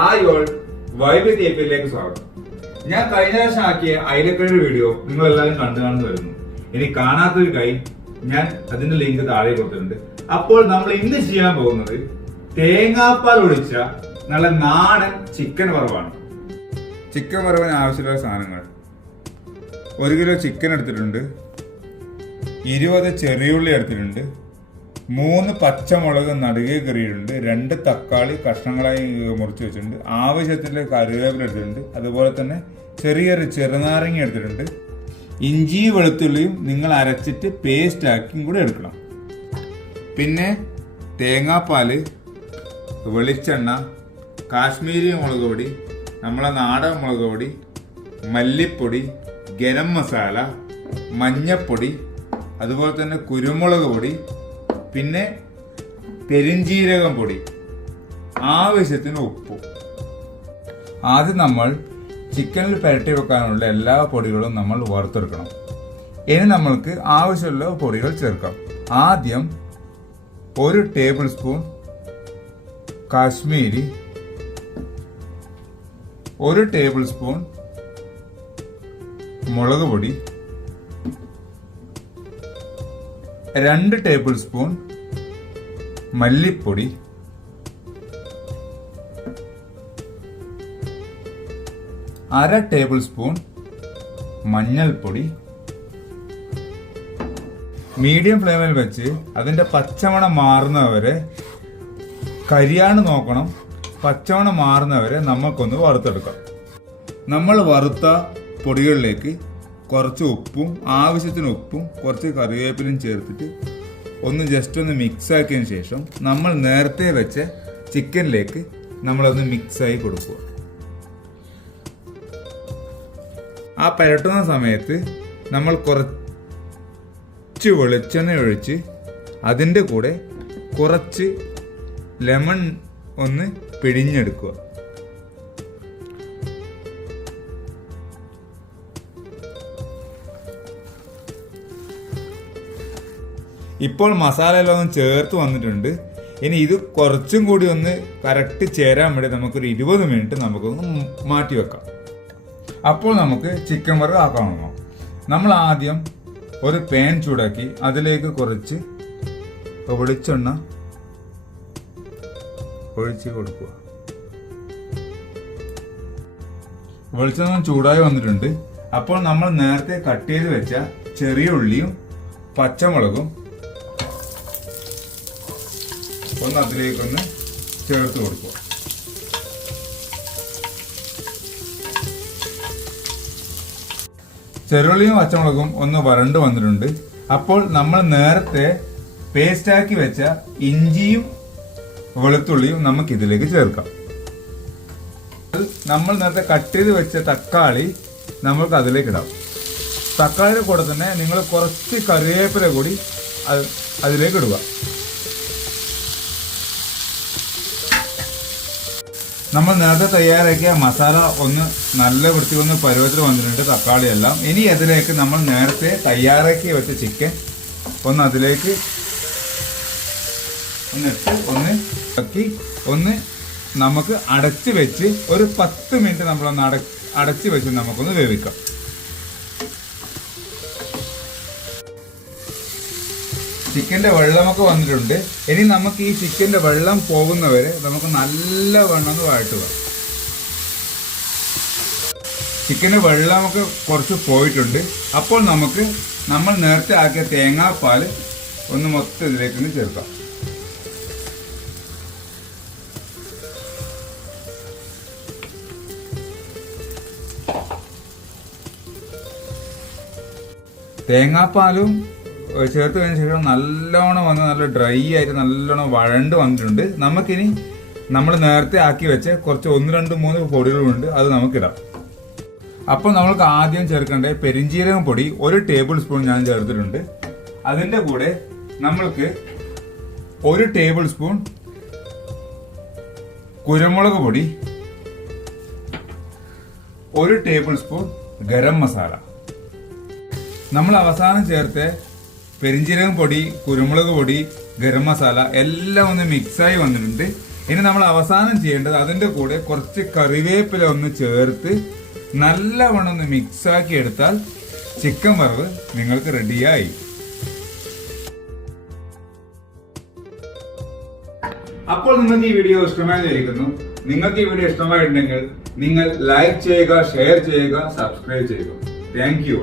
Hi all, vibe ടേപ്പിലേക്ക് സ്വാഗതം. ഞാൻ കഴിഞ്ഞ പ്രാവശ്യം ആക്കിയ അയിലക്കഴിയുടെ വീഡിയോ നിങ്ങൾ എല്ലാവരും കണ്ടു വരുന്നു. ഇനി കാണാത്തൊരു കൈ ഞാൻ അതിന്റെ ലിങ്ക് താഴെ കൊടുത്തിട്ടുണ്ട്. അപ്പോൾ നമ്മൾ ഇന്ന് ചെയ്യാൻ പോകുന്നത് തേങ്ങാപ്പാൽ ഒഴിച്ച നല്ല നാടൻ ചിക്കൻ വറവാണ്. ചിക്കൻ വറവിന് ആവശ്യമുള്ള സാധനങ്ങൾ: 1 കിലോ ചിക്കൻ എടുത്തിട്ടുണ്ട്, 20 ചെറിയുള്ളി എടുത്തിട്ടുണ്ട്, 3 പച്ചമുളക് നടുകെ കീറിയിട്ടുണ്ട്, 2 തക്കാളി കഷ്ണങ്ങളായി മുറിച്ച് വെച്ചിട്ടുണ്ട്, ആവശ്യത്തിന് കറിവേപ്പില എടുത്തിട്ടുണ്ട്, അതുപോലെ തന്നെ ചെറിയൊരു ചെറുനാരങ്ങ എടുത്തിട്ടുണ്ട്. ഇഞ്ചി വെളുത്തുള്ളിയും നിങ്ങൾ അരച്ചിട്ട് പേസ്റ്റ് ആക്കിയും കൂടെ എടുക്കണം. പിന്നെ തേങ്ങാപ്പാല്, വെളിച്ചെണ്ണ, കാശ്മീരി മുളക് പൊടി, നമ്മളെ നാടൻ മുളക് പൊടി, മല്ലിപ്പൊടി, ഗരം മസാല, മഞ്ഞപ്പൊടി, അതുപോലെ തന്നെ കുരുമുളക് പൊടി, പിന്നെ പെരിഞ്ജീരകം പൊടി, ആവശ്യത്തിന് ഉപ്പും. ആദ്യം നമ്മൾ ചിക്കനിൽ പുരട്ടി വെക്കാനുള്ള എല്ലാ പൊടികളും നമ്മൾ വറുത്തെടുക്കണം. ഇനി നമ്മൾക്ക് ആവശ്യമുള്ള പൊടികൾ ചേർക്കാം. ആദ്യം 1 table spoon Kashmiri, 1 table spoon മുളക് പൊടി, 2 ടേബിൾ സ്പൂൺ മല്ലിപ്പൊടി, 1/2 ടേബിൾ സ്പൂൺ മഞ്ഞൾപ്പൊടി. മീഡിയം ഫ്ലെയിമിൽ വെച്ച് അതിന്റെ പച്ചമണം മാറുന്നവരെ, കരിയാണ് നോക്കണം, പച്ചമണം മാറുന്നവരെ നമുക്കൊന്ന് വറുത്തെടുക്കാം. നമ്മൾ വറുത്ത പൊടികളിലേക്ക് കുറച്ച് ഉപ്പും ആവശ്യത്തിന് ഉപ്പും കുറച്ച് കറിവേപ്പിലയും ചേർത്തിട്ട് ജസ്റ്റ് ഒന്ന് മിക്സ് ആക്കിയതിന് ശേഷം നമ്മൾ നേരത്തെ വെച്ച ചിക്കനിലേക്ക് നമ്മളൊന്ന് മിക്സായി കൊടുക്കുക. ആ പുരട്ടുന്ന സമയത്ത് നമ്മൾ കുറച്ച് വെളിച്ചെണ്ണ ഒഴിച്ച് അതിൻ്റെ കൂടെ കുറച്ച് ലെമൺ ഒന്ന് പിഴിഞ്ഞെടുക്കുക. ഇപ്പോൾ മസാലയെല്ലാം ഒന്ന് ചേർത്ത് വന്നിട്ടുണ്ട്. ഇനി ഇത് കുറച്ചും കൂടി ഒന്ന് കറക്റ്റ് ചേരാൻ വേണ്ടി നമുക്കൊരു 20 മിനിറ്റ് നമുക്കൊന്ന് മാറ്റി വെക്കാം. അപ്പോൾ നമുക്ക് ചിക്കൻ വറവ് ആക്കാൻ തുടങ്ങാം. നമ്മൾ ആദ്യം ഒരു പാൻ ചൂടാക്കി അതിലേക്ക് കുറച്ച് വെളിച്ചെണ്ണ ഒഴിച്ച് കൊടുക്കുക. വെളിച്ചെണ്ണ ചൂടായി വന്നിട്ടുണ്ട്. അപ്പോൾ നമ്മൾ നേരത്തെ കട്ട് ചെയ്ത് വെച്ച ചെറിയ ഉള്ളിയും പച്ചമുളകും അതിലേക്കൊന്ന് ചേർത്ത് കൊടുക്കുക. ചെറുള്ളിയും പച്ചമുളകും ഒന്ന് വരണ്ട് വന്നിട്ടുണ്ട്. അപ്പോൾ നമ്മൾ നേരത്തെ പേസ്റ്റാക്കി വെച്ച ഇഞ്ചിയും വെളുത്തുള്ളിയും നമുക്ക് ഇതിലേക്ക് ചേർക്കാം. നമ്മൾ നേരത്തെ കട്ട് ചെയ്ത് വെച്ച തക്കാളി നമുക്ക് അതിലേക്ക് ഇടാം. തക്കാളിയുടെ കൂടെ തന്നെ നിങ്ങൾ കുറച്ച് കറിവേപ്പില കൂടി അതിലേക്ക് ഇടുക. നമ്മൾ നേരത്തെ തയ്യാറാക്കിയ മസാല ഒന്ന് നല്ല വൃത്തി പരുവത്തിൽ വന്നിട്ടുണ്ട്, തക്കാളിയെല്ലാം. ഇനി അതിലേക്ക് നമ്മൾ നേരത്തെ തയ്യാറാക്കി വെച്ച ചിക്കൻ അതിലേക്ക് ഇട്ട് നമുക്ക് അടച്ച് വെച്ച് ഒരു 10 മിനിറ്റ് നമ്മളൊന്ന് അടച്ച് വെച്ച് നമുക്കൊന്ന് വേവിക്കാം. ചിക്കന്റെ വെള്ളമൊക്കെ വന്നിട്ടുണ്ട്. ഇനി നമുക്ക് ഈ ചിക്കന്റെ വെള്ളം പോകുന്നവരെ നമുക്ക് നല്ല വെള്ളം ഒന്ന് വഴറ്റുക. ചിക്കന്റെ വെള്ളമൊക്കെ കുറച്ച് പോയിട്ടുണ്ട്. അപ്പോൾ നമ്മൾ നേരത്തെ ആക്കിയ തേങ്ങാപ്പാൽ മൊത്തം ഇതിലേക്ക് ചേർക്കാം. തേങ്ങാപ്പാലും ചേർത്ത് കഴിഞ്ഞ ശേഷം നല്ലോണം നല്ല ഡ്രൈ ആയിട്ട് നല്ലോണം വഴണ്ട് വന്നിട്ടുണ്ട്. നമുക്കിനി നമ്മൾ നേരത്തെ ആക്കി വെച്ച കുറച്ച് 1, 2, 3 പൊടികളുണ്ട്, അത് നമുക്കിടാം. അപ്പോൾ നമ്മൾക്ക് ആദ്യം ചേർക്കേണ്ട പെരിഞ്ജീരകം പൊടി 1 ടേബിൾ സ്പൂൺ ഞാൻ ചേർത്തിട്ടുണ്ട്. അതിൻ്റെ കൂടെ നമ്മൾക്ക് 1 ടേബിൾ സ്പൂൺ കുരുമുളക് പൊടി, 1 ടേബിൾ സ്പൂൺ ഗരം മസാല. നമ്മൾ അവസാനം ചേർത്ത് പെരിഞ്ജീരകം പൊടി, കുരുമുളക് പൊടി, ഗരം മസാല എല്ലാം ഒന്ന് മിക്സായി വന്നിട്ടുണ്ട്. ഇനി നമ്മൾ അവസാനം ചെയ്യേണ്ടത് അതിന്റെ കൂടെ കുറച്ച് കറിവേപ്പില ഒന്ന് ചേർത്ത് നല്ലവണ്ണം ഒന്ന് മിക്സ് ആക്കി എടുത്താൽ ചിക്കൻ വറവ് നിങ്ങൾക്ക് റെഡിയായി. അപ്പോൾ നിങ്ങൾക്ക് ഈ വീഡിയോ ഇഷ്ടമായി വിചാരിക്കുന്നു. നിങ്ങൾക്ക് ഈ വീഡിയോ ഇഷ്ടമായിട്ടുണ്ടെങ്കിൽ നിങ്ങൾ ലൈക്ക് ചെയ്യുക, ഷെയർ ചെയ്യുക, സബ്സ്ക്രൈബ് ചെയ്യുക. Thank you.